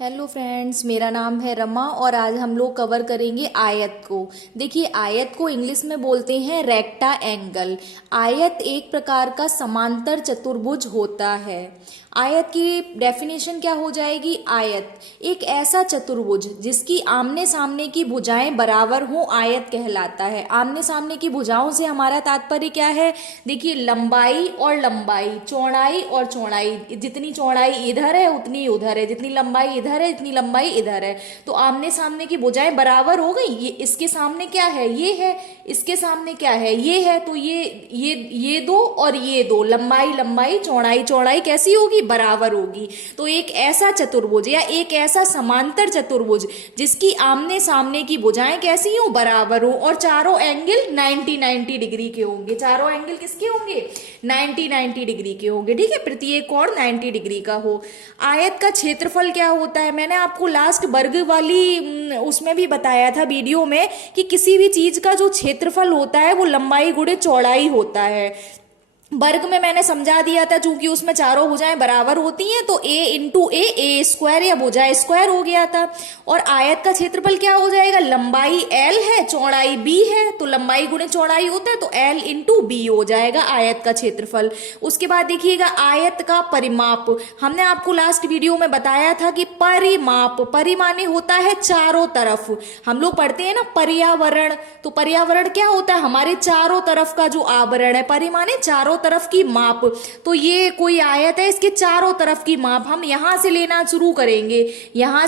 Hello friends, मेरा नाम है रमा और आज हम लोग कवर करेंगे आयत को। देखिए, आयत को इंग्लिश में बोलते हैं रेक्टा एंगल। आयत एक प्रकार का समांतर चतुर्भुज होता है। आयत की डेफिनेशन क्या हो जाएगी? आयत एक ऐसा चतुर्भुज जिसकी आमने सामने की भुजाएं बराबर हो, आयत कहलाता है। आमने सामने की भुजाओं से हमारा तात्पर्य क्या है? देखिए, लंबाई और लंबाई, चौड़ाई और चौड़ाई, जितनी चौड़ाई इधर है उतनी उधर है, जितनी लंबाई इधर है इतनी लंबाई इधर है। तो आमने सामने की भुजाएं बराबर हो गई। ये इसके सामने क्या है? ये है। इसके सामने क्या है? ये है। तो ये दो और ये दो, लंबाई लंबाई चौड़ाई चौड़ाई कैसी होगी? बराबर होगी। तो एक ऐसा चतुर्भुज या एक ऐसा समांतर चतुर्भुज जिसकी आमने सामने की भुजाएं कैसी हो? बराबर हो, और चारों एंगल 90 डिग्री के होंगे। चारों एंगल किसके होंगे? 90 डिग्री के होंगे। ठीक है, प्रत्येक कोण 90 डिग्री का हो। आयत का क्षेत्रफल क्या होता है? मैंने आपको लास्ट वर्ग वाली उसमें भी बताया था वीडियो में कि किसी भी चीज का जो क्षेत्रफल होता है वो लंबाई गुणे चौड़ाई होता है। वर्ग में मैंने समझा दिया था, चूंकि उसमें चारों भुजाएं बराबर होती हैं तो a इंटू ए स्क्वायर या भुजा स्क्वायर हो गया था। और आयत का क्षेत्रफल क्या हो जाएगा? लंबाई l है, चौड़ाई b है, तो लंबाई गुणे चौड़ाई होता है तो l इंटू बी हो जाएगा आयत का क्षेत्रफल। उसके बाद देखिएगा आयत का परिमाप। हमने आपको लास्ट वीडियो में बताया था कि परिमाप, परिमाने होता है चारों तरफ। हम लोग पढ़ते हैं ना पर्यावरण, तो पर्यावरण क्या होता है? हमारे चारों तरफ का जो आवरण है। परिमाने चारों तरफ की माप। तो ये कोई आयत है, इसके चारों तरफ की माप हम यहां से लेना शुरू करेंगे, यहां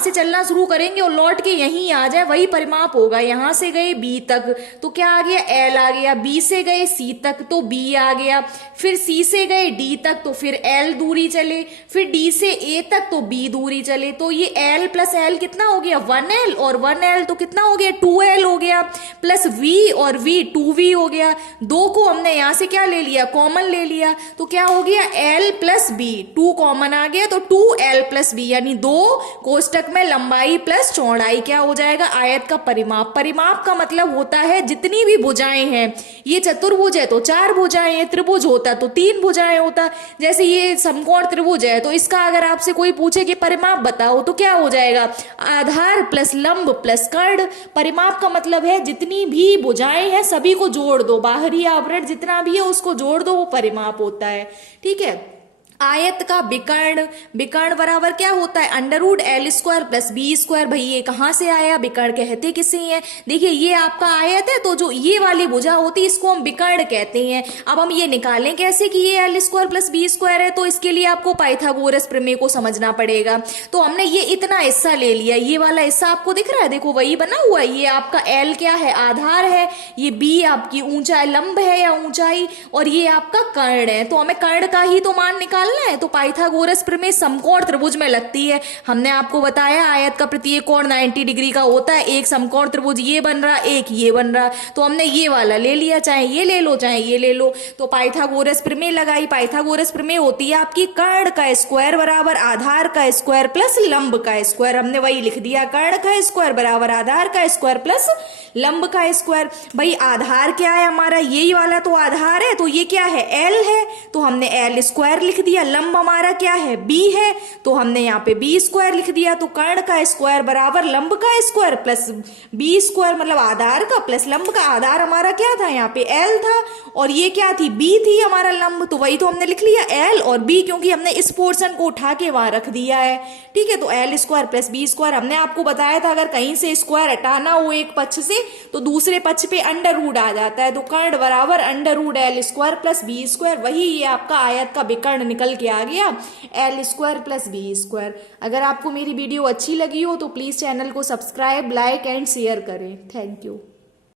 से चलना शुरू करेंगे और लौट के यहीं आ जाए, वही परिमाप होगा। यहां से गए बी तक तो क्या आ गया? एल आ गया। बी से गए सी तक तो बी आ गया। फिर सी से गए डी तक तो फिर एल दूरी चले। फिर डी से ए तक तो बी दूरी चले। तो ये एल प्लस एल कितना हो गया? 1l, और 1l तो कितना हो गया? 2l हो गया। प्लस वी और वी 2v हो गया। दो को हमने यहां से क्या ले लिया? कॉमन ले लिया। तो क्या हो गया? l प्लस बी, 2 कॉमन आ गया तो 2l प्लस बी, यानी दो कोष्टक में लंबाई प्लस चौड़ाई क्या हो जाएगा? आयत का परिमाप। परिमाप का मतलब होता है जितनी भी भुजाएं हैं, ये चतुर्भुज है तो 4 भुजाएं हैं, त्रिभुज होता तो 3 भुजाएं होता। जैसे ये समकोण त्रिभुज है तो इसका अगर आपसे कोई पूछे कि परिमाप बताओ तो क्या हो जाएगा? आधार प्लस लंब प्लस कर्ण। परिमाप का मतलब है जितनी भी भुजाएं हैं सभी को जोड़ दो, बाहरी आवरण जितना भी है उसको जोड़ दो, वो परिमाप होता है। ठीक है। आयत का विकर्ण, विकर्ण बराबर क्या होता है? Under root L square plus B square. भाई ये कहां से आया? विकर्ण कहते किसे हैं? देखिए, ये आपका आयत है तो जो ये वाली भुजा होती है इसको हम विकर्ण कहते हैं। अब हम ये निकालें कैसे कि ये L square plus B square है? तो इसके लिए आपको पाइथागोरस प्रमेय को समझना पड़ेगा। तो हमने ये इतना हिस्सा ले लिया, ये वाला हिस्सा आपको दिख रहा है, देखो वही बना हुआ है। ये आपका एल क्या है? आधार है। ये बी आपकी ऊंचाई, लंब है या ऊंचाई, और ये आपका कर्ण है। तो हमें कर्ण का ही तो मान निकाल है। तो पाइथागोरस प्रमेय समकोण त्रिभुज में लगती है। हमने आपको बताया आयत का प्रत्येक कोण 90 डिग्री का होता है। एक समकोण त्रिभुज ये बन रहा, एक ये बन रहा, तो हमने ये वाला ले लिया, चाहे ये ले लो चाहे ये ले लो। तो पाइथागोरस प्रमेय लगाई। पाइथागोरस प्रमेय होती है आपकी कर्ण का स्क्वायर बराबर आधार का स्क्वायर प्लस लंब का स्क्वायर। हमने वही लिख दिया, कर्ण का स्क्वायर बराबर आधार का स्क्वायर प्लस लंब का स्क्वायर। भाई आधार क्या है हमारा? यही वाला तो आधार है, तो ये क्या है? एल है, तो हमने एल स्क्वायर लिख दिया। लंब हमारा क्या है? बी है, तो हमने यहाँ पे बी स्क्वायर लिख दिया। तो कर्ण का स्क्वायर बराबर लंब का स्क्वायर प्लस बी स्क्वायर, मतलब आधार का प्लस लंब का। आधार हमारा क्या था? यहाँ पे एल था, और ये क्या थी? बी थी हमारा लंब, तो वही तो हमने लिख लिया एल और बी, क्योंकि हमने इस पोर्शन को उठा के वहां रख दिया है। ठीक है, तो L square plus B square. हमने आपको बताया था अगर कहीं से स्क्वायर हटाना हो एक पक्ष से तो दूसरे पक्ष पे अंडर रूट आ जाता है। तो कर्ण बराबर under root L square plus B square. वही ये आपका आयत का विकर्ण निकल के आ गया, L square plus B square. अगर आपको मेरी वीडियो अच्छी लगी हो तो प्लीज चैनल को सब्सक्राइब, लाइक एंड शेयर करें। Thank you.